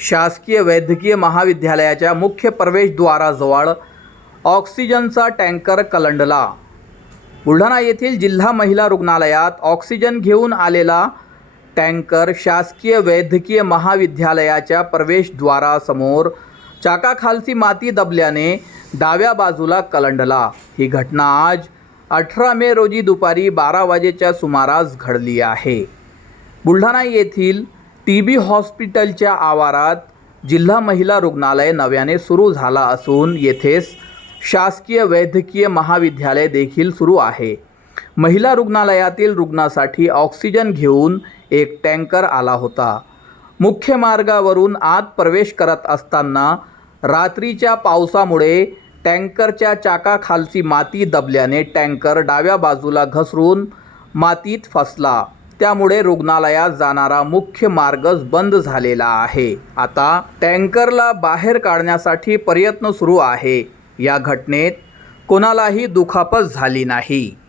शासकीय वैद्यकीय महाविद्यालयाच्या मुख्य प्रवेशद्वाराजवळ ऑक्सिजनचा टँकर कलंडला. बुलढाणा येथील जिल्हा महिला रुग्णालयात ऑक्सिजन घेऊन आलेला टँकर शासकीय वैद्यकीय महाविद्यालयाच्या प्रवेशद्वारासमोर चाकाखालची माती दबल्याने डाव्या बाजूला कलंडला. ही घटना आज अठरा मे रोजी दुपारी बारा वाजेच्या सुमारास घडली आहे. बुलढाणा येथील टी बी हॉस्पिटलच्या आवारात जिल्हा महिला रुग्णालय नव्याने सुरू झाला असून येथेच शासकीय वैद्यकीय महाविद्यालय देखील सुरू आहे. महिला रुग्णालयातील रुग्णासाठी ऑक्सिजन घेऊन एक टँकर आला होता. मुख्य मार्गावरून आत प्रवेश करत असताना रात्रीच्या पावसामुळे टँकरच्या चाकाखालची माती दबल्याने टँकर डाव्या बाजूला घसरून मातीत फसला. त्यामुळे रुग्णालयात जाणारा मुख्य मार्गच बंद झालेला आहे. आता टँकरला बाहेर काढण्यासाठी प्रयत्न सुरू आहे. या घटनेत कोणालाही दुखापत झाली नाही.